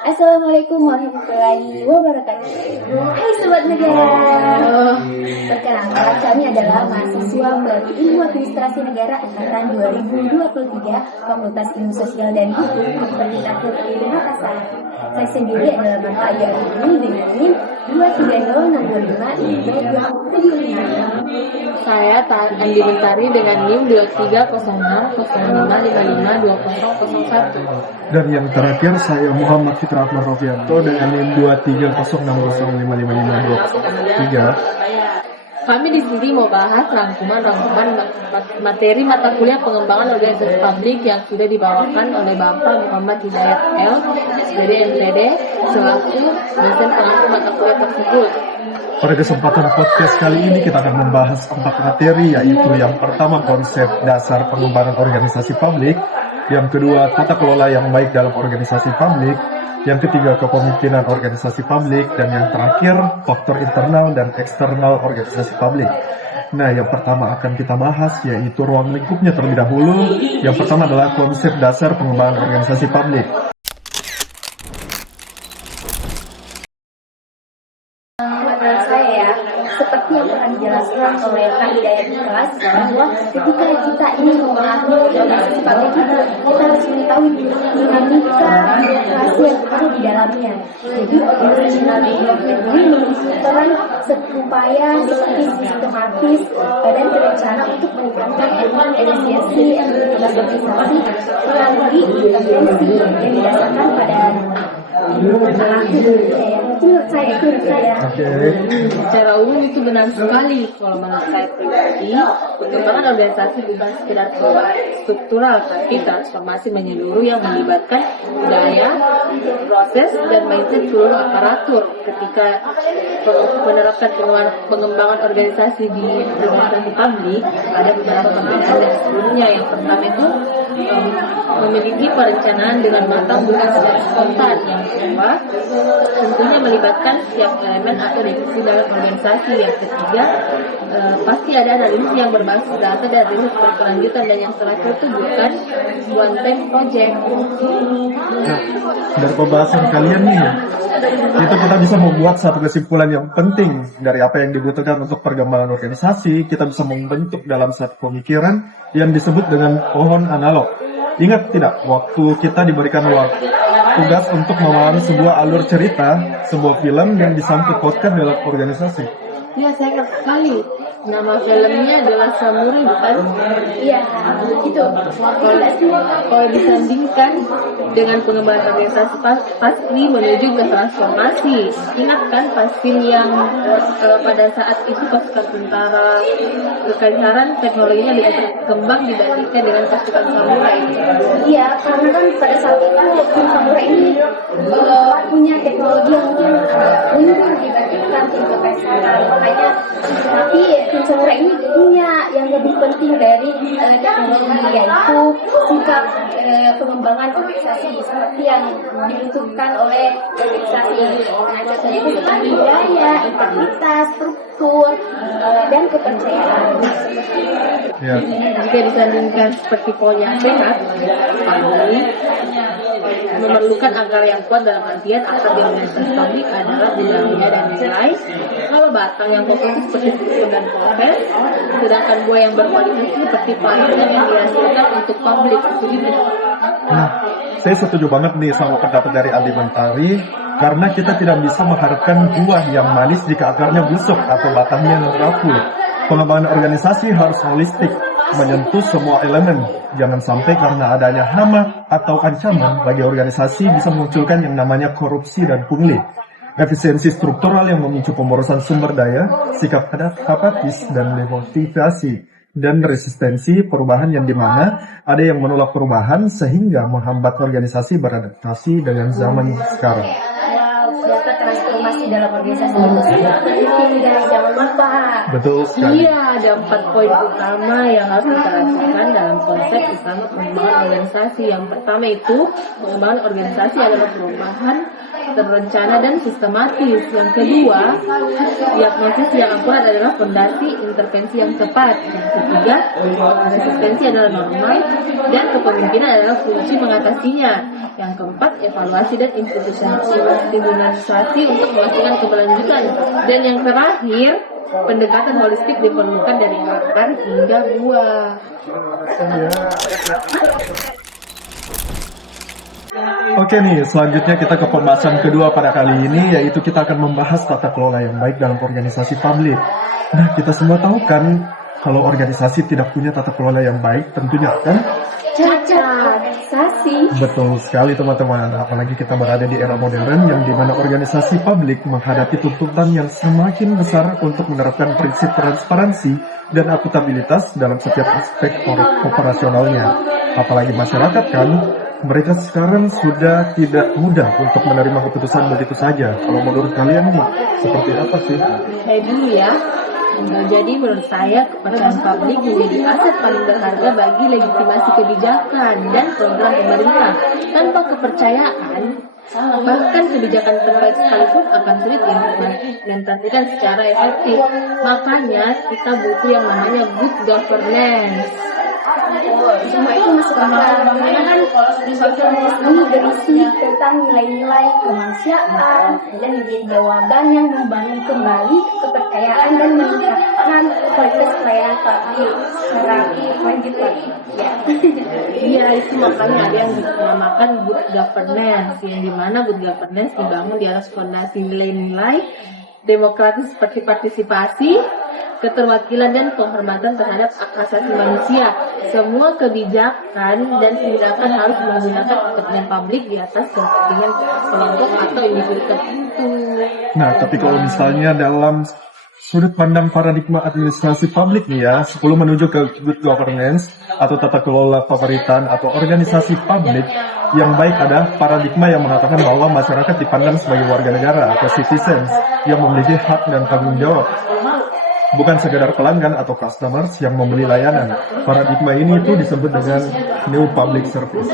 Assalamualaikum warahmatullahi wabarakatuh. Hai Sobat Negara. Perkenalkan, kami adalah mahasiswa Prodi Ilmu Administrasi Negara angkatan 2023, Fakultas Ilmu Sosial dan Hukum Universitas Negeri Makassar. Saya sendiri adalah Bapak ini dengan NIM 2306275. Saya Andi Mentari dengan NIM 230605552001. Dan yang terakhir saya Muhammad Fitra Ahmad Rofianto dengan NIM 2306055523. Kami di sini mau bahas rangkuman materi mata kuliah pengembangan organisasi publik yang sudah dibawakan oleh Bapak Muhammad Hidayat L dari NTD selaku dosen pengampu mata kuliah tersebut. Pada kesempatan podcast kali ini kita akan membahas 4 materi, yaitu yang pertama konsep dasar pengembangan organisasi publik, yang kedua tata kelola yang baik dalam organisasi publik, yang ketiga kepemimpinan organisasi publik, dan yang terakhir faktor internal dan eksternal organisasi publik. Nah, yang pertama akan kita bahas yaitu ruang lingkupnya terlebih dahulu. Yang pertama adalah konsep dasar pengembangan organisasi publik. Menurut saya, seperti yang pernah dijelaskan oleh Kak Hidayat di kelas, bahwa ketika kita ingin memahami organisasi publik itu, kita harus mengetahui dinamika birokrasi yang ada di dalamnya. Jadi organizational development ini memiliki peran upaya seperti sistematis dan berencana untuk meningkatkan efisiensi organisasi melalui intervensi yang didasarkan pada menurut saya. Secara umum itu benar sekali. Kalau menurut saya pribadi, pengembangan organisasi bukan sekedar perubahan struktural, tapi transformasi menyeluruh yang melibatkan budaya, proses, dan mindset seluruh aparatur. Ketika menerapkan pengembangan organisasi di organisasi publik, ada beberapa perbedaan dari sebelumnya. Yang pertama itu memiliki perencanaan dengan matang bukan secara spontan. Yang kedua, tentunya melibatkan setiap elemen atau divisi dalam organisasi. Yang ketiga, pasti ada analisis yang berbasis data dan riset berkelanjutan. Dan yang terakhir itu bukan one time project. Nah, dari pembahasan kalian nih ya, itu kita bisa membuat satu kesimpulan yang penting dari apa yang dibutuhkan untuk perkembangan organisasi. Kita bisa membentuk dalam satu pemikiran yang disebut dengan pohon analog. Ingat tidak, waktu kita diberikan tugas untuk memahami sebuah alur cerita, sebuah film yang disangkut pautkan dalam organisasi? Ya, saya ingat sekali. Nama filmnya adalah Samurai, bukan? Iya, itu. Kalau disandingkan dengan pengembangan organisasi pasti menuju ke transformasi. Ingat kan pas film yang pada saat itu pasukan tentara kekaisaran teknologinya lebih berkembang dibandingkan dengan pasukan samurai. Iya, karena kan pada saat itu tim samurai ini punya teknologi yang mungkin unggul dibandingkan tim kekaisaran. Makanya, tapi tim samurai ini punya yang lebih penting dari teknologi, yaitu sikap pengembangan organisasi seperti yang dibutuhkan oleh organisasi. Nah, contohnya itu seperti budaya, integritas, struktur, dan kepercayaan. Ya. Jika disandingkan seperti pohon yang sehat, memerlukan akar yang kuat dalam artian akar di organisasi publik adalah budaya dan nilai. Kalau batang yang kokoh seperti struktur dan proses, sedangkan buah yang berkualitas seperti payung yang dihasilkan untuk publik. Nah, saya setuju banget nih sama pendapat dari Andi Mentari, karena kita tidak bisa mengharapkan buah yang manis jika akarnya busuk atau batangnya rapuh. Pengembangan organisasi harus holistik, menyentuh semua elemen. Jangan sampai karena adanya hama atau ancaman bagi organisasi bisa memunculkan yang namanya korupsi dan pungli. Efisiensi struktural yang memicu pemborosan sumber daya, sikap apatis dan demotivasi, dan resistensi perubahan yang dimana ada yang menolak perubahan sehingga menghambat organisasi beradaptasi dengan zaman sekarang. Dapat transformasi dalam organisasi itu penting guys, jangan lupa. Betul sekali. Iya, ada 4 poin utama yang harus kita lakukan dalam konsep utama pengembangan organisasi. Yang pertama itu, pengembangan organisasi adalah perubahan terencana dan sistematis. Yang kedua, diagnosis yang akurat adalah fondasi intervensi yang tepat. Yang ketiga, resistensi adalah normal dan kepemimpinan adalah kunci mengatasinya. Yang keempat, evaluasi dan institusionalisasi untuk memastikan keberlanjutan. Dan yang terakhir, pendekatan holistik diperlukan dari akar hingga buah. Oke nih, selanjutnya kita ke pembahasan kedua pada kali ini, yaitu kita akan membahas tata kelola yang baik dalam organisasi publik. Nah, kita semua tahu kan, kalau organisasi tidak punya tata kelola yang baik, tentunya akan Cacat organisasi. betul sekali teman-teman. Apalagi kita berada di era modern yang dimana organisasi publik menghadapi tuntutan yang semakin besar untuk menerapkan prinsip transparansi dan akuntabilitas dalam setiap aspek operasionalnya. Apalagi masyarakat kan, mereka sekarang sudah tidak mudah untuk menerima keputusan begitu saja. Kalau menurut kalian nih, seperti apa sih? Saya dulu ya. Jadi menurut saya kepercayaan publik menjadi aset paling berharga bagi legitimasi kebijakan dan program pemerintah. Tanpa kepercayaan, bahkan kebijakan terbaik sekalipun akan sulit diimplementasikan secara efektif. Makanya kita butuh yang namanya good governance. Semua itu masuk akal, karena kan governance ini berisi tentang nilai-nilai kemanusiaan dan menjadi jawaban yang membangun kembali kepercayaan dan meningkatkan kualitas pelayanan publik secara lanjutan. Ya. Iya, itu makanya ada yang dinamakan good governance, yang dimana good governance dibangun di atas fondasi nilai-nilai demokratis seperti partisipasi, keterwakilan dan penghormatan terhadap hak asasi manusia. Semua kebijakan dan tindakan harus menggunakan kepentingan publik di atas kepentingan kelompok atau individu tertentu. Nah, tapi kalau misalnya dalam sudut pandang paradigma administrasi publik nih ya, 10 menuju ke good governance atau tata kelola pemerintahan atau organisasi publik yang baik, ada paradigma yang mengatakan bahwa masyarakat dipandang sebagai warga negara atau citizens yang memiliki hak dan tanggung jawab, bukan sekedar pelanggan atau customers yang membeli layanan. Paradigma ini itu disebut dengan new public service.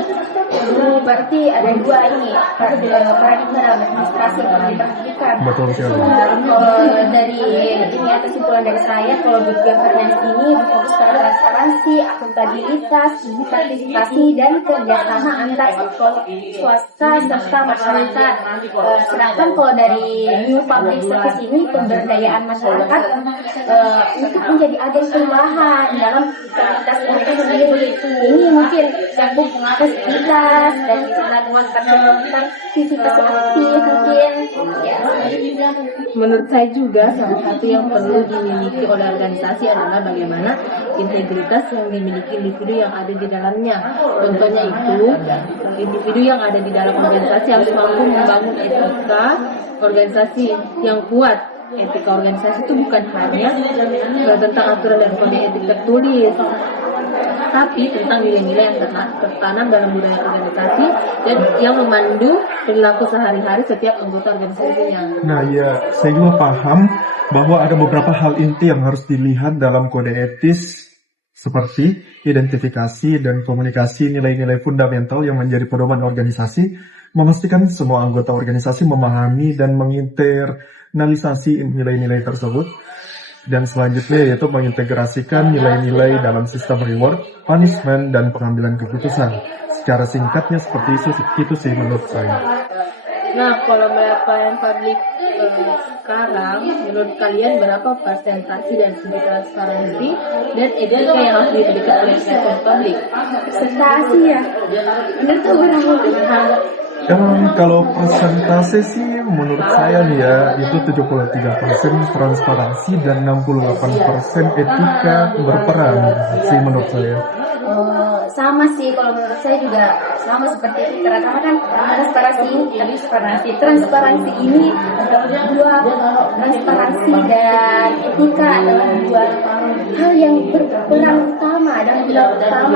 Berarti ada dua ini, paradigma dalam administrasi yang perlu diperhatikan. Betul sekali. Kalau dari ini kesimpulan dari saya, kalau good governance ini berfokus pada transparansi, akuntabilitas, partisipasi dan kerjasama antar sektor swasta serta masyarakat. Sedangkan kalau dari new public service ini pemberdayaan masyarakat untuk menjadi agen perubahan dalam komunitas itu sendiri. Ini mungkin cakup aktivitas dan melakukan partisipasi aktif mungkin. Ya. Menurut saya juga salah satu yang perlu dimiliki oleh organisasi adalah bagaimana integritas yang dimiliki individu yang ada di dalamnya. Contohnya itu, individu yang ada di dalam organisasi harus mampu membangun etika organisasi yang kuat. Etika organisasi itu bukan hanya tentang aturan dan kode etik tertulis, tapi tentang nilai-nilai yang tertanam dalam budaya organisasi dan yang memandu perilaku sehari-hari setiap anggota organisasinya. Nah ya, saya juga paham bahwa ada beberapa hal inti yang harus dilihat dalam kode etis, seperti identifikasi dan komunikasi nilai-nilai fundamental yang menjadi pedoman organisasi, memastikan semua anggota organisasi memahami dan menginternalisasi nilai-nilai tersebut, dan selanjutnya yaitu mengintegrasikan nilai-nilai dalam sistem reward, punishment, dan pengambilan keputusan. Secara singkatnya seperti itu sih menurut saya. Nah, kalau melihat pelayanan publik sekarang, menurut kalian berapa persentase dari segi transparansi dan etika yang harus diberikan oleh sektor publik? Persentase ya, itu berapa? Kalau persentase sih menurut saya nih ya, itu 73% transparansi dan 68% etika berperan sih menurut saya. Sama sih, kalau menurut saya juga sama seperti itu. Karena kan transparansi ini dua, transparansi dan etika adalah dua hal yang berperan utama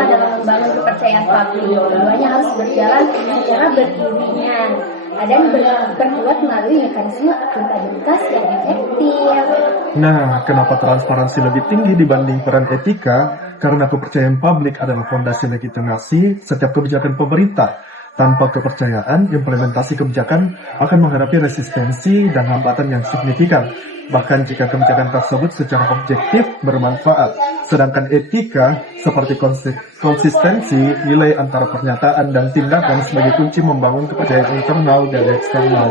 dalam membangun kepercayaan publik. Keduanya harus berjalan secara beriringan. dan berbuat melalui mekanisme akuntabilitas yang efektif. Nah, kenapa transparansi lebih tinggi dibanding peran etika? Karena kepercayaan publik adalah fondasi legitimasi setiap kebijakan pemerintah. Tanpa kepercayaan, implementasi kebijakan akan menghadapi resistensi dan hambatan yang signifikan. Bahkan jika kebijakan tersebut secara objektif bermanfaat. Sedangkan etika, seperti konsistensi, nilai antara pernyataan dan tindakan sebagai kunci membangun kepercayaan internal dan eksternal.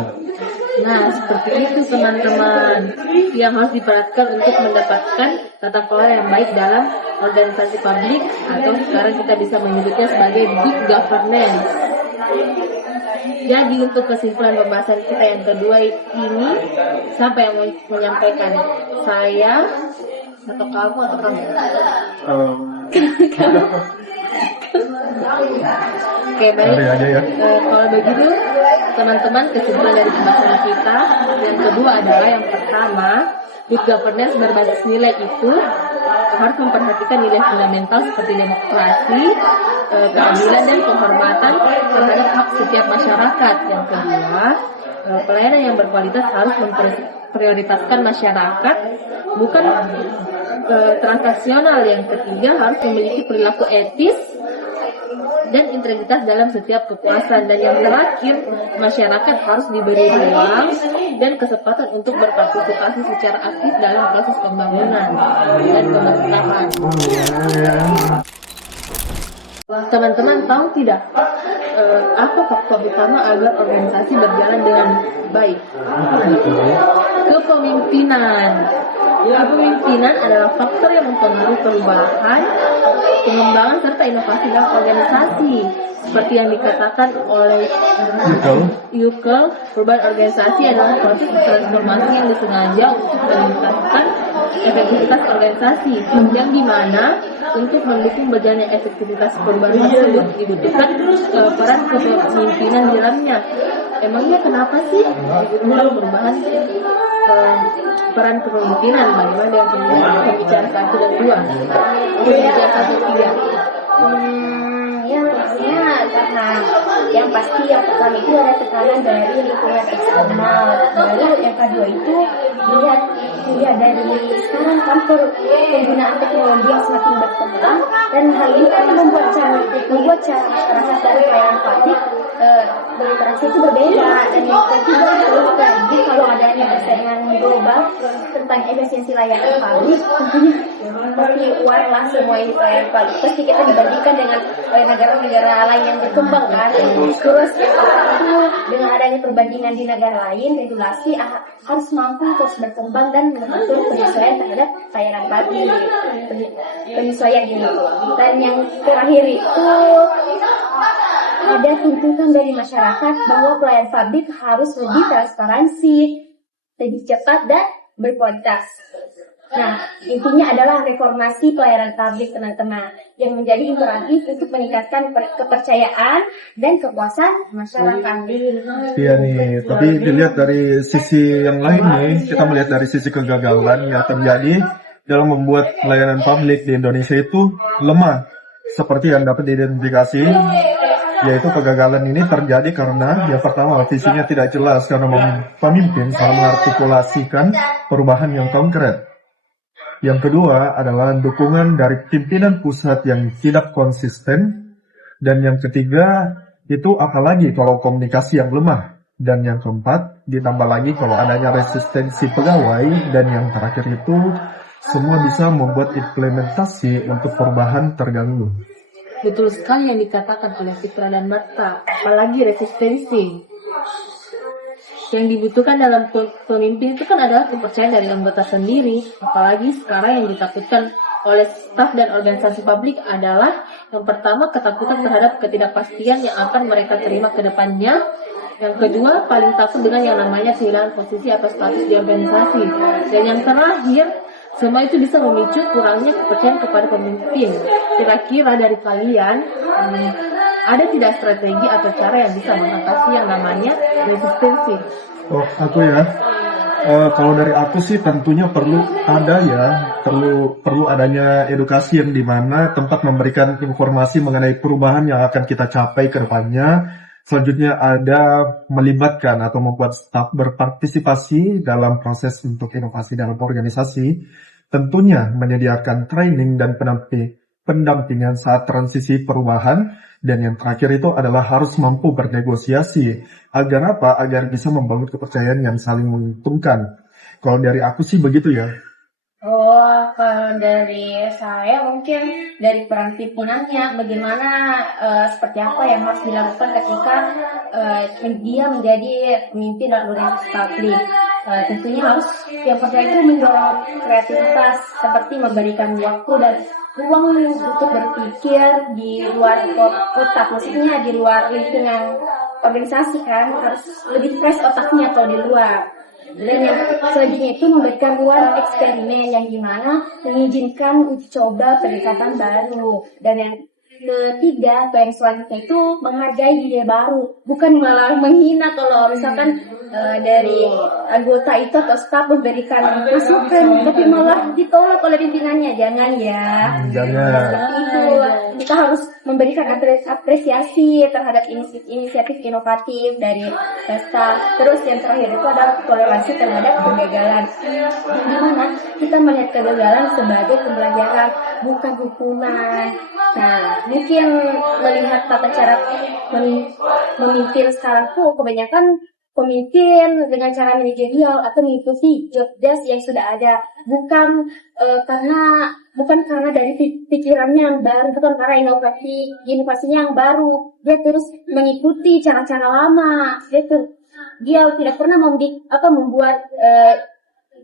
Nah, seperti itu teman-teman yang harus diperhatikan untuk mendapatkan tata kelola yang baik dalam organisasi publik, atau sekarang kita bisa menyebutnya sebagai good governance. Jadi untuk kesimpulan pembahasan kita yang kedua ini, siapa yang mau menyampaikan? Saya atau kamu atau kamu? Oke, baik. Kalau begitu teman-teman, kesimpulan dari pembahasan kita yang kedua adalah yang pertama, good governance berbasis nilai itu harus memperhatikan nilai fundamental seperti demokrasi, keadilan dan penghormatan terhadap hak setiap masyarakat. Yang kedua, pelayanan yang berkualitas harus memprioritaskan masyarakat, bukan transaksional. Yang ketiga, harus memiliki perilaku etis dan integritas dalam setiap kekuasaan. Dan yang terakhir, masyarakat harus diberi ruang dan kesempatan untuk berpartisipasi secara aktif dalam proses pembangunan dan pemerintahan. Teman-teman tahu tidak apa faktor utama agar organisasi berjalan dengan baik? Kepemimpinan. Kepemimpinan adalah faktor yang mempengaruhi perubahan, pengembangan serta inovasi dalam organisasi. Seperti yang dikatakan oleh Yukel, perubahan organisasi adalah proses transformasi yang disengaja untuk meningkatkan efektivitas organisasi, yang dimana untuk mendukung berjalannya efektivitas perubahan tersebut dibutuhkan peran kepemimpinan di dalamnya. Emangnya kenapa sih perubahan peran kepemimpinan? Bagaimana dengan pembicaraan 1 dan 2? Pembicaraan 1 dan 3. Ya maksudnya karena yang pasti yang pertama itu ada tekanan dari lingkungan eksternal, lalu yang kedua itu dilihat dari sekarang kan penggunaan teknologi yang semakin berkembang, dan hal ini kan membuat cara masyarakat dan pelayanan publik berinteraksi itu berbeda. Dan yang ketiga lagi kalau adanya persaingan global tentang efisiensi layanan publik, tentunya pasti uang lah semua ini pelayanan publik. Pasti kita dibandingkan dengan negara-negara lain yang berkembang kan. Terus itu dengan adanya perbandingan di negara lain, regulasi harus mampu terus berkembang dan mengatur penyesuaian terhadap layanan publik, penyesuaian ini. Dan yang terakhir itu ada tuntutan dari masyarakat bahwa pelayanan publik harus lebih transparansi, lebih cepat dan berkualitas. Nah, intinya adalah reformasi pelayanan publik teman-teman yang menjadi imperatif untuk meningkatkan kepercayaan dan kepuasan masyarakat. Iya nih, tapi dilihat dari sisi yang lain nih, kita melihat dari sisi kegagalan yang terjadi dalam membuat pelayanan publik di Indonesia itu lemah. Seperti yang dapat diidentifikasi, yaitu kegagalan ini terjadi karena yang pertama visinya tidak jelas karena pemimpin salah mengartikulasikan perubahan yang konkret. Yang kedua adalah dukungan dari pimpinan pusat yang tidak konsisten. Dan yang ketiga itu apalagi kalau komunikasi yang lemah. Dan yang keempat ditambah lagi kalau adanya resistensi pegawai. Dan yang terakhir itu semua bisa membuat implementasi untuk perubahan terganggu. Betul sekali yang dikatakan oleh Fitra dan Marta, apalagi resistensi. Yang dibutuhkan dalam pemimpin itu kan adalah kepercayaan dari anggota sendiri. Apalagi sekarang yang ditakutkan oleh staf dan organisasi publik adalah yang pertama, ketakutan terhadap ketidakpastian yang akan mereka terima ke depannya. Yang kedua, paling takut dengan yang namanya kehilangan posisi atau status di organisasi. Dan yang terakhir, semua itu bisa memicu kurangnya kepercayaan kepada pemimpin. Kira-kira dari kalian ada tidak strategi atau cara yang bisa mengatasi yang namanya resistensi? Oh, aku ya. Kalau dari aku sih tentunya perlu adanya edukasi yang dimana tempat memberikan informasi mengenai perubahan yang akan kita capai ke depannya, Selanjutnya ada melibatkan atau membuat staf berpartisipasi dalam proses untuk inovasi dalam organisasi. Tentunya menyediakan training dan pendampingan saat transisi perubahan. Dan yang terakhir itu adalah harus mampu bernegosiasi. Agar apa? Agar bisa membangun kepercayaan yang saling menguntungkan. Kalau dari aku sih begitu ya. Oh, kalau dari saya mungkin dari peran pimpinannya, bagaimana seperti apa yang harus dilakukan ketika dia menjadi pemimpin dalam organisasi publik. Tentunya harus yang pertama itu mendorong kreativitas, seperti memberikan waktu dan ruang untuk berpikir di luar otak, maksudnya di luar lingkungan organisasi kan, harus lebih fresh otaknya kalau di luar. Dan yang selanjutnya itu memberikan ruang eksperimen yang dimana mengizinkan uji coba pendekatan baru. Dan yang ketiga atau yang selanjutnya itu menghargai ide baru, bukan malah menghina kalau misalkan dari anggota itu atau staf memberikan masukan tapi malah ditolak oleh pimpinannya. Jangan ya. Jangan. Itu kita harus memberikan apresiasi terhadap inisiatif inovatif dari staf. Terus yang terakhir itu adalah toleransi terhadap kegagalan, di mana kita melihat kegagalan sebagai pembelajaran, bukan hukuman. Nah, mungkin melihat tata cara memimpin sekarang tuh kebanyakan pemimpin dengan cara manajerial atau mengikuti job desk yang sudah ada, bukan karena dari pikirannya yang baru, bukan karena inovasinya yang baru. Dia terus mengikuti cara-cara lama. Dia tidak pernah membuat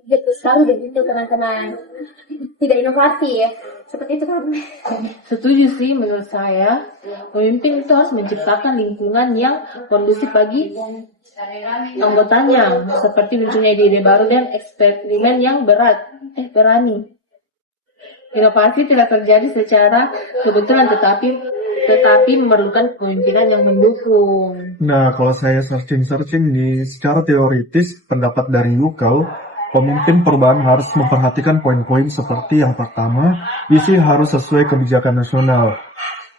baru begitu teman-teman. Tidak inovatif. Seperti itu kan. Setuju sih, menurut saya pemimpin itu harus menciptakan lingkungan yang kondusif bagi anggotanya, seperti munculnya ide baru dan eksperimen yang berani. Inovasi tidak terjadi secara kebetulan, tetapi memerlukan kepemimpinan yang mendukung. Nah, kalau saya searching nih, secara teoritis pendapat dari Yuval, pemimpin perubahan harus memperhatikan poin-poin seperti yang pertama, visi harus sesuai kebijakan nasional.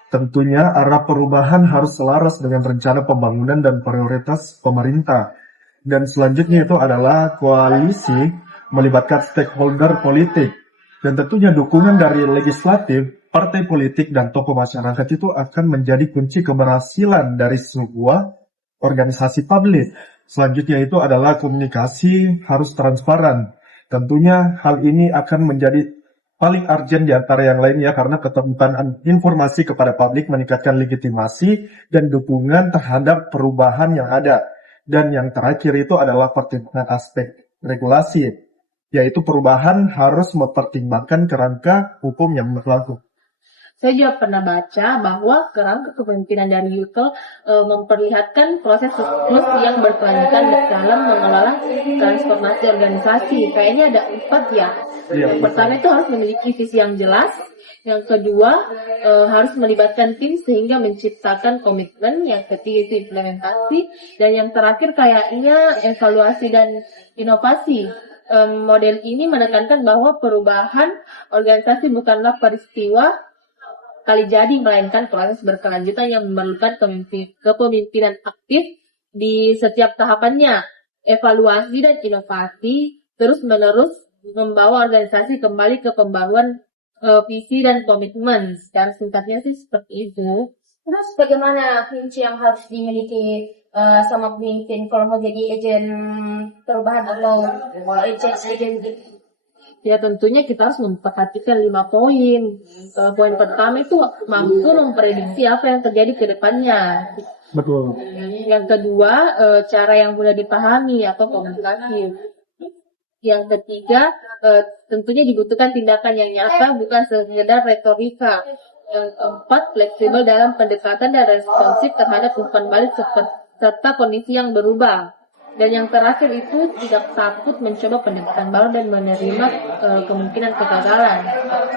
Tentunya arah perubahan harus selaras dengan rencana pembangunan dan prioritas pemerintah. Dan selanjutnya itu adalah koalisi melibatkan stakeholder politik. Dan tentunya dukungan dari legislatif, partai politik, dan tokoh masyarakat itu akan menjadi kunci keberhasilan dari sebuah organisasi publik. Selanjutnya itu adalah komunikasi harus transparan. Tentunya hal ini akan menjadi paling urgent di antara yang lain ya, karena keterbukaan informasi kepada publik meningkatkan legitimasi dan dukungan terhadap perubahan yang ada. Dan yang terakhir itu adalah pertimbangan aspek regulasi, yaitu perubahan harus mempertimbangkan kerangka hukum yang berlaku. Saya juga pernah baca bahwa kerangka kepemimpinan dari Yuval memperlihatkan proses siklus yang berkelanjutan dalam mengelola transformasi organisasi. Kayaknya ada 4 ya. Yang pertama itu harus memiliki visi yang jelas. Yang kedua harus melibatkan tim sehingga menciptakan komitmen. Yang ketiga itu implementasi. Dan yang terakhir kayaknya evaluasi dan inovasi. Model ini menekankan bahwa perubahan organisasi bukanlah peristiwa kali jadi, melainkan proses berkelanjutan yang memerlukan kepemimpinan aktif di setiap tahapannya. Evaluasi dan inovasi terus-menerus membawa organisasi kembali ke pembaruan visi dan komitmen. Secara singkatnya sih seperti itu. Terus bagaimana kunci yang harus dimiliki sama pemimpin kalau mau jadi agen perubahan atau agen gitu? Ya tentunya kita harus memperhatikan 5 poin. Poin pertama itu mampu memprediksi apa yang terjadi ke depannya. Betul. Yang kedua, cara yang mudah dipahami atau komunikasi. Yang ketiga, tentunya dibutuhkan tindakan yang nyata, bukan sekedar retorika. Yang keempat, fleksibel dalam pendekatan dan responsif terhadap umpan balik serta kondisi yang berubah. Dan yang terakhir itu tidak takut mencoba pendekatan baru dan menerima kemungkinan kegagalan.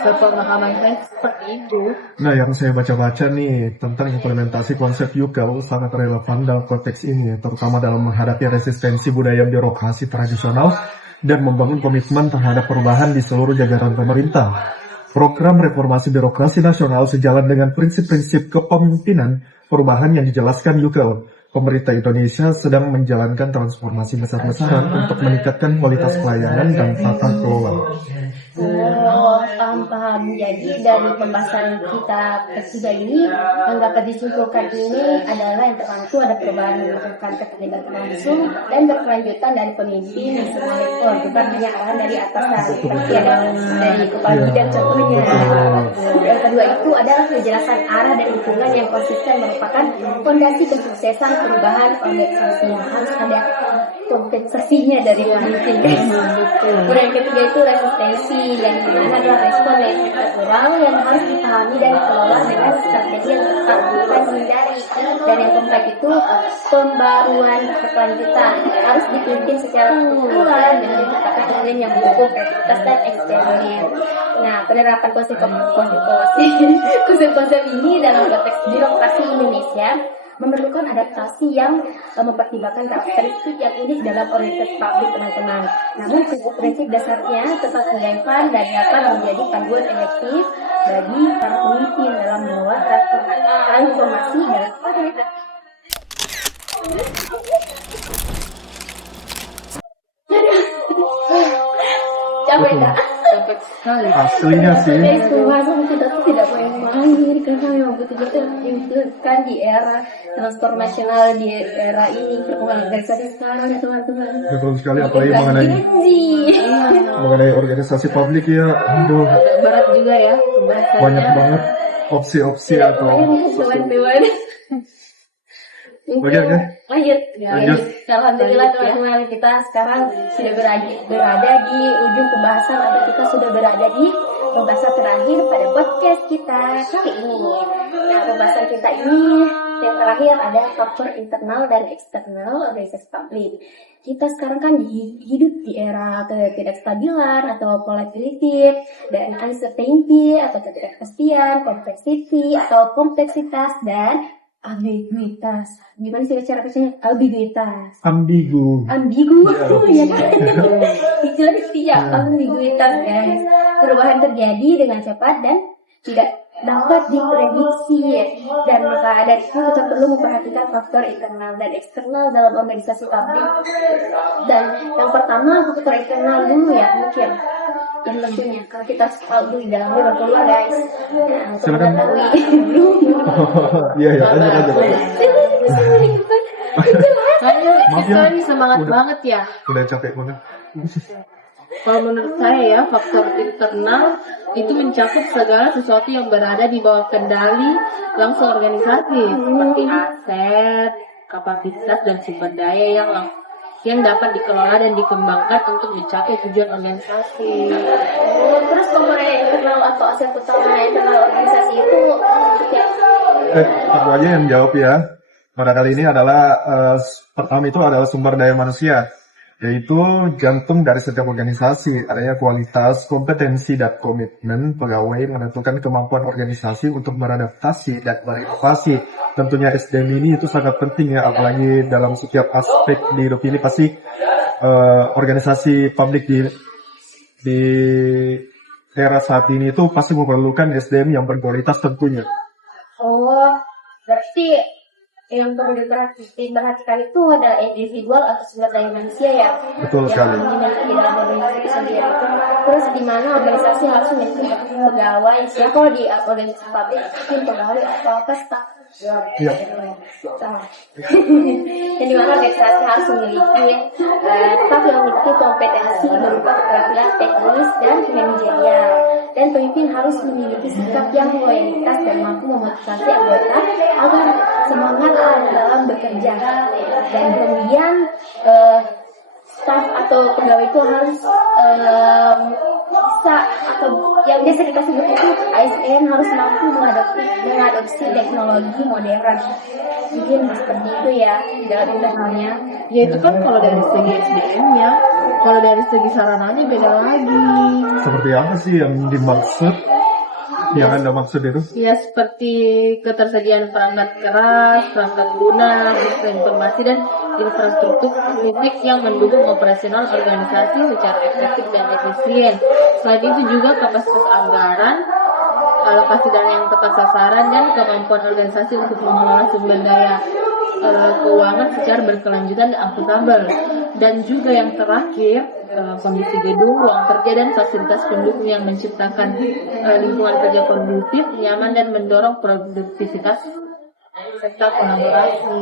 Sepemahaman saya seperti itu. Nah, yang saya baca-baca nih tentang implementasi konsep Yuval sangat relevan dalam konteks ini, terutama dalam menghadapi resistensi budaya birokrasi tradisional dan membangun komitmen terhadap perubahan di seluruh jajaran pemerintah. Program reformasi birokrasi nasional sejalan dengan prinsip-prinsip kepemimpinan perubahan yang dijelaskan Yukel. Pemerintah Indonesia sedang menjalankan transformasi besar-besaran untuk meningkatkan kualitas pelayanan dan tata kelola. Oh, paham. Jadi dari pembahasan kita ketiga ini, yang dapat disimpulkan ini adalah yang pertama itu ada perubahan melakukan keterlibatan langsung dan berkelanjutan dari pemimpin di semua level, bukan hanya arahan dari atas seperti ada dari kepala bidang contohnya. Yang kedua itu adalah penjelasan arah dan dukungan yang konsisten merupakan fondasi kesuksesan perubahan organisasi yang harus ada kompensasinya dari pemimpin. Kemudian yang ketiga itu resistensi, yang dimana adalah respon yang natural yang harus dipahami dan dikelola dengan strategi yang tepat, bukan dihindari. Dan yang keempat itu pembaruan berkelanjutan, harus dipimpin secara keseluruhan dengan menciptakan iklim yang mendukung kreativitas dan eksternal. Nah, penerapan konsep-konsep ini dalam konteks birokrasi Indonesia memerlukan adaptasi yang mempertimbangkan karakteristik yang unik dalam organisasi publik, teman-teman. Namun prinsip dasarnya tetap relevan dan dapat menjadi panduan efektif bagi para pemimpin dalam membuat transformasi dalam capek tak? Capek sekali. Aslinya sih. Tuhan, kita tuh tidak boleh mengakhir karena memang betul-betul dibutuhkan di era transformasional, di era ini perkembangan organisasi sekarang, teman-teman. Betul sekali, apalagi mengenai organisasi publik ya. Aduh, Agak berat juga ya pembahasannya. banyak banget opsi-opsi atau Teman-teman. Oke. Lanjut. Lanjut. Alhamdulillah teman-teman, kita sekarang sudah berada di ujung pembahasan atau kita sudah berada di pembahasan terakhir pada podcast kita kali ini. Nah, pembahasan kita ini yang terakhir ada faktor internal dan eksternal organisasi publik. Kita sekarang kan hidup di era ketidakstabilan atau volatility dan uncertainty atau ketidakpastian, complexity atau kompleksitas dan ambiguitas. Gimana sih cara bacanya? Ambiguitas. ambigu. Ya kan? Itu ya ambiguitas, guys. Perubahan terjadi dengan cepat dan tidak dapat diprediksi, dan maka dari itu kita perlu memperhatikan faktor internal dan eksternal dalam organisasi publik. Dan yang pertama faktor internal dulu ya, mungkin dan tentunya kalau kita tahu dulu di dalamnya berkeluar, guys. Nah, untuk Silakan. mengetahui belum. Iya, lanjut. Kayaknya Maaf kita ya. ini semangat Udah. banget ya. Udah capek banget. Kalau menurut saya ya, faktor internal itu mencakup segala sesuatu yang berada di bawah kendali langsung organisasi, seperti aset, kapasitas dan sumber daya yang dapat dikelola dan dikembangkan untuk mencapai tujuan organisasi. Terus komponen internal atau aset utama internal organisasi itu ya, Aku aja yang jawab ya. Pada kali ini adalah pertama itu adalah sumber daya manusia, yaitu jantung dari setiap organisasi. Adanya kualitas, kompetensi, dan komitmen pegawai menentukan kemampuan organisasi untuk beradaptasi dan berinovasi. Tentunya SDM ini itu sangat penting ya, apalagi dalam setiap aspek di hidup ini pasti organisasi publik di era saat ini itu pasti memerlukan SDM yang berkualitas tentunya. oh berarti yang perlu diperhatikan itu adalah individual atau sumber daya manusia ya. Betul sekali. Yang dimiliki di dalam organisasi itu sendiri. Terus di mana organisasi harus memiliki pegawai. Ya kalau di organisasi publik mungkin pegawai atau apa staff. Iya. Sama. Dan di mana organisasi harus memiliki staff yang memiliki kompetensi berupa keterampilan teknis dan manajerial. Dan pemimpin harus memiliki sikap yang loyalitas dan mampu memotivasi anggota agar semangat dalam bekerja. Dan kemudian staff atau pegawai itu harus bisa atau yang biasa kita sebut itu ASN harus mampu mengadopsi teknologi modern. Mungkin seperti itu ya dalam internalnya. Ya itu kan kalau dari segi SDM-nya, kalau dari segi sarananya beda lagi. Seperti apa sih yang dimaksud? yang Anda maksud itu? Ya, seperti ketersediaan perangkat keras, perangkat lunak, informasi dan infrastruktur kritik yang mendukung operasional organisasi secara efektif dan efisien. Selain itu juga kapasitas anggaran, alokasi dana yang tepat sasaran, dan kemampuan organisasi untuk mengelola sumber daya keuangan secara berkelanjutan dan akuntabel. Dan juga yang terakhir, kondisi gedung, ruang kerja, dan fasilitas pendukung yang menciptakan lingkungan kerja kondusif, nyaman, dan mendorong produktivitas serta kolaborasi.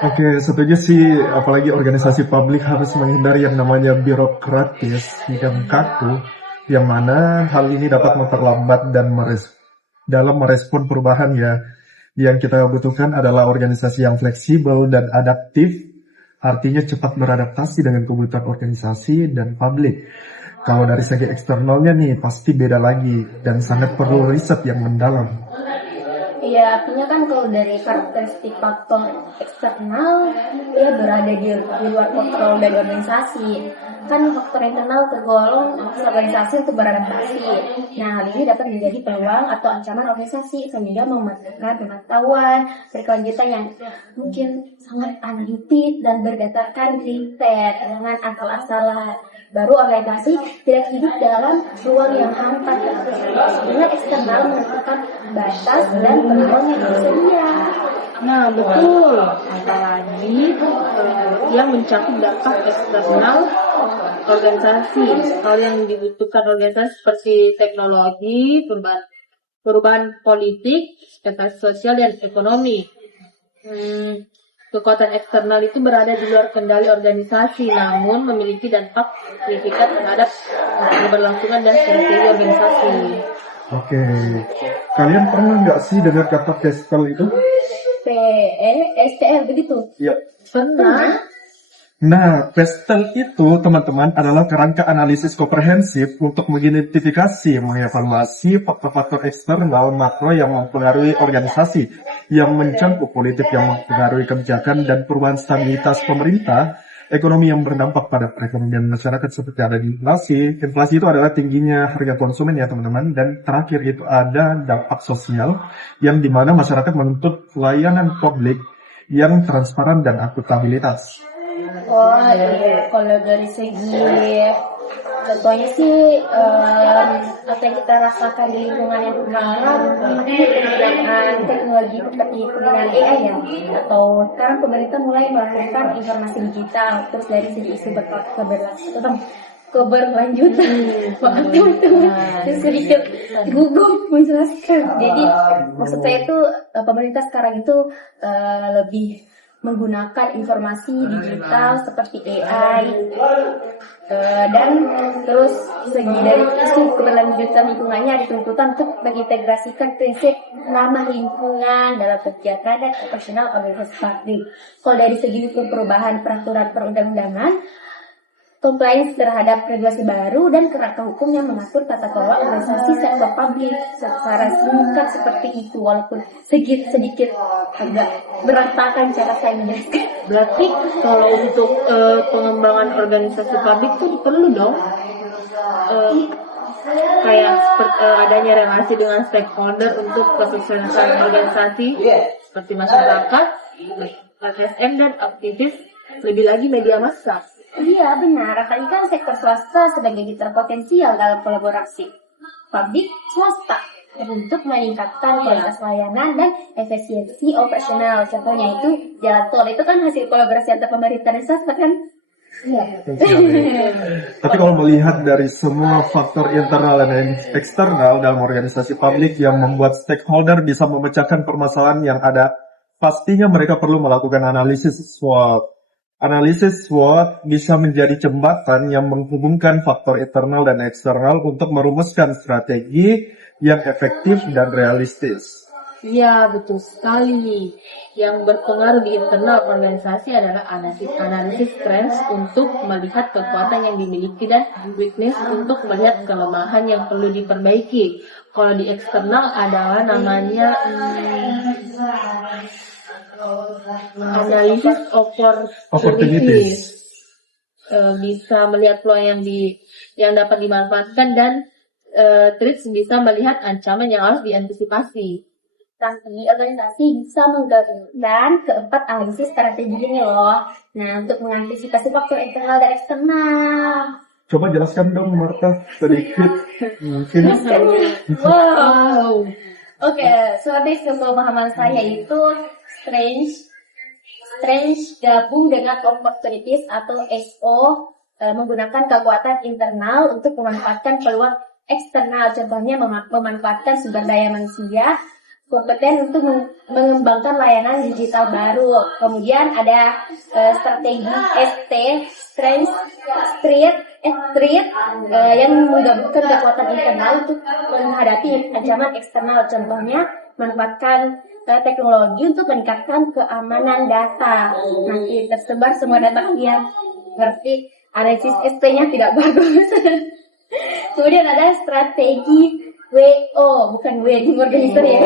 Oke, setuju sih, apalagi organisasi publik harus menghindari yang namanya birokratis yang kaku, yang mana hal ini dapat memperlambat dan dalam merespon perubahan ya. Yang kita butuhkan adalah organisasi yang fleksibel dan adaptif, artinya cepat beradaptasi dengan kebutuhan organisasi dan publik. Kalau dari segi eksternalnya nih, pasti beda lagi dan sangat perlu riset yang mendalam. Iya, artinya kan kalau dari karakteristik faktor eksternal, dia berada di luar kontrol dari organisasi. Kan faktor internal tergolong organisasi untuk beradaptasi. Nah, hal ini dapat menjadi peluang atau ancaman organisasi sehingga memerlukan pengetahuan berkelanjutan yang mungkin sangat analitik dan berdasarkan riset, dengan asal-asalan. Baru organisasi tidak hidup dalam ruang yang hampa. Dengan eksternal menentukan batas dan peluang yang tersedia. Nah, betul. Apalagi yang mencakup dampak eksternal organisasi. Hal yang dibutuhkan organisasi seperti teknologi, perubahan politik, ekspektasi sosial, dan ekonomi. Kekuatan eksternal itu berada di luar kendali organisasi, namun memiliki dampak signifikan terhadap keberlangsungan dan strategi organisasi. Oke, kalian pernah nggak sih dengar kata PESTEL itu? STL begitu? Ya. Pernah. Nah, PESTEL itu, teman-teman, adalah kerangka analisis komprehensif untuk mengidentifikasi, mengevaluasi faktor-faktor eksternal makro yang mempengaruhi organisasi, yang mencakup politik yang mempengaruhi kebijakan dan perubahan stabilitas pemerintah, ekonomi yang berdampak pada perekonomian masyarakat seperti ada di inflasi. Inflasi itu adalah tingginya harga konsumen ya teman-teman, dan terakhir itu ada dampak sosial, yang dimana masyarakat menuntut pelayanan publik yang transparan dan akuntabilitas. Oh iya, kalau dari segi contohnya sih apa yang kita rasakan di lingkungan yang sekarang ini penggunaan teknologi seperti penggunaan AI ya, atau sekarang pemerintah mulai melakukan informasi digital, terus dari segi isu keberlanjutan. Maaf teman-teman, sedikit gugup menjelaskan. Jadi maksud saya itu pemerintah sekarang itu lebih menggunakan informasi digital seperti AI dan terus segi dari isu keberlanjutan lingkungannya ada tuntutan untuk mengintegrasikan prinsip ramah lingkungan dalam kegiatan dan operasional organisasi publik. Kalau dari segi hukum perubahan peraturan perundang-undangan, compliance terhadap regulasi baru dan kerangka hukum yang mengatur tata kelola organisasi sektor publik secara singkat seperti itu, walaupun sedikit agak berantakan cara saya menjelaskan. Berarti kalau untuk pengembangan organisasi publik itu perlu dong kayak adanya relasi dengan stakeholder untuk kesuksesan organisasi seperti masyarakat, LSM, dan aktivis, lebih lagi media massa. Iya benar, apalagi kan sektor swasta sebagai mitra potensial dalam kolaborasi publik swasta untuk meningkatkan kualitas layanan dan efisiensi operasional. Contohnya itu jalan tol, itu kan hasil kolaborasi antar pemerintah dan swasta kan. Tapi kalau melihat dari semua faktor internal dan eksternal dalam organisasi publik yang membuat stakeholder bisa memecahkan permasalahan yang ada, pastinya mereka perlu melakukan analisis SWOT. Analisis SWOT bisa menjadi jembatan yang menghubungkan faktor internal dan eksternal untuk merumuskan strategi yang efektif dan realistis. Iya, betul sekali. Yang berpengaruh di internal organisasi adalah analisis strength untuk melihat kekuatan yang dimiliki dan weakness untuk melihat kelemahan yang perlu diperbaiki. Kalau di eksternal adalah namanya analisis opportunities. Bisa melihat peluang yang dapat dimanfaatkan dan Trits bisa melihat ancaman yang harus diantisipasi. Strategi organisasi bisa menggabungkan. Dan keempat, analisis strategi ini loh. Nah, untuk mengantisipasi faktor internal dan eksternal. Coba jelaskan dong Marta sedikit mungkin. Wow. Oke, seperti pemahaman saya itu strength gabung dengan opportunities atau SO menggunakan kekuatan internal untuk memanfaatkan peluang eksternal. Contohnya memanfaatkan sumber daya manusia kompeten untuk mengembangkan layanan digital baru. Kemudian ada strategi ST, strength, street yang menggabungkan kekuatan internal untuk menghadapi ancaman eksternal. Contohnya memanfaatkan teknologi untuk meningkatkan keamanan data. Nanti tersebar semua data yang berarti analisis ST-nya tidak bagus. Kemudian ada strategi WO, bukan wedding organizer ya,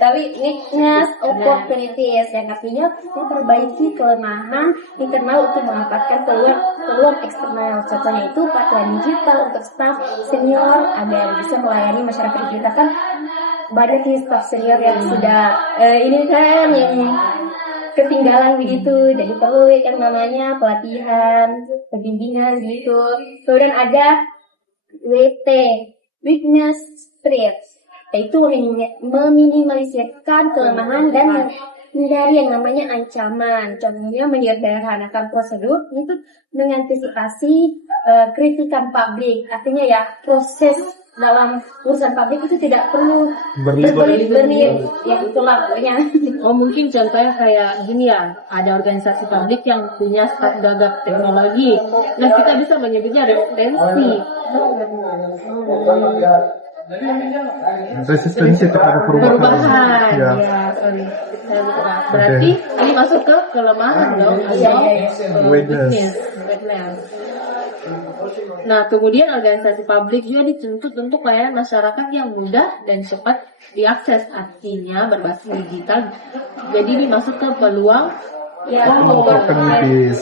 tapi weakness opportunities, yang artinya memperbaiki kelemahan internal untuk memanfaatkan peluang eksternal. Contohnya itu pelatihan digital untuk staff senior agar bisa melayani masyarakat kita. Kan banyak nih staff senior yang sudah ini kan yang ketinggalan begitu, jadi perlu yang namanya pelatihan, pembimbingan gitu. Kemudian ada WT, weakness traits, yaitu meminimalisirkan kelemahan dan menghindari yang namanya ancaman. Contohnya menyederhanakan prosedur untuk mengantisipasi kritikan publik. Artinya ya proses dalam urusan publik itu tidak perlu berbelit-belit. Ya itulah pokoknya. Oh mungkin contohnya kayak gini ya, ada organisasi publik yang punya staf gagap teknologi. Nah kita bisa menyebutnya resistensi. Resistensi terhadap perubahan. Ya, sorry. Saya lupa. Berarti ini masuk ke kelemahan dong. Weakness. Nah, kemudian organisasi publik juga dituntut untuk layanan masyarakat yang mudah dan cepat diakses, artinya berbasis digital. Jadi ini masuk ke peluang opportunities.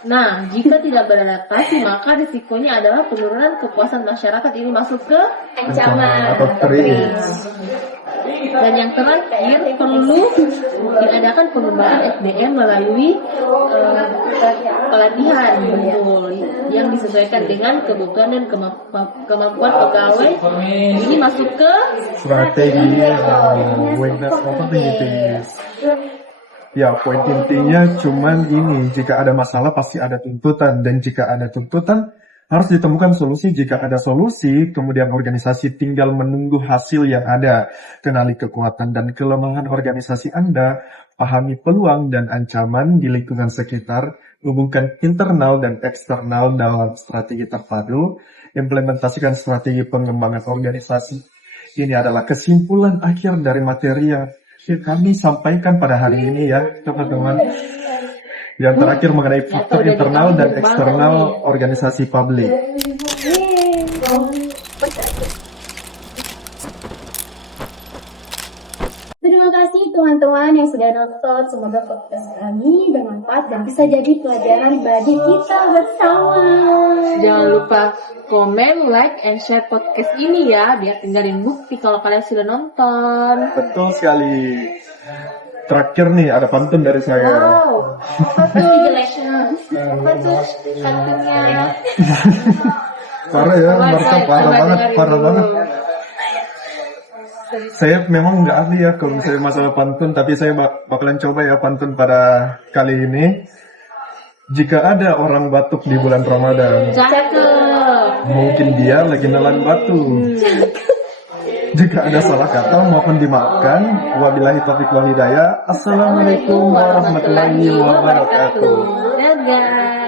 Nah, jika tidak beradaptasi, maka risikonya adalah penurunan kepuasan masyarakat. Ini masuk ke Ancaman atau threats. Dan yang terakhir, perlu diadakan pengembangan SDM melalui pelatihan yang disesuaikan dengan kebutuhan dan kemampuan pegawai. Ini masuk ke Strategi weakness opportunities. Ya, poin intinya cuman ini, jika ada masalah pasti ada tuntutan, dan jika ada tuntutan harus ditemukan solusi. Jika ada solusi, kemudian organisasi tinggal menunggu hasil yang ada. Kenali kekuatan dan kelemahan organisasi Anda, pahami peluang dan ancaman di lingkungan sekitar, hubungkan internal dan eksternal dalam strategi terpadu, implementasikan strategi pengembangan organisasi. Ini adalah kesimpulan akhir dari materi yang kami sampaikan pada hari ini ya teman-teman. Yang terakhir mengenai faktor internal dan eksternal organisasi publik. Terima kasih teman-teman yang sudah nonton. Semoga podcast kami bermanfaat dan bisa jadi pelajaran bagi kita bersama. Jangan lupa komen, like, and share podcast ini ya, biar tinggalin bukti kalau kalian sudah nonton. Betul sekali. Terakhir nih ada pantun dari saya. Wow, apa tuh santunnya? Parah ya, Marta, parah banget. Saya memang nggak ahli ya kalau misalnya masalah pantun, tapi saya bakalan coba ya pantun pada kali ini. Jika ada orang batuk di bulan Ramadan, Cakep. mungkin dia lagi nelan batu. Jika ada salah kata mohon dimaafkan. Wabillahi taufiq wal hidayah. Assalamualaikum warahmatullahi wabarakatuh. Dadah.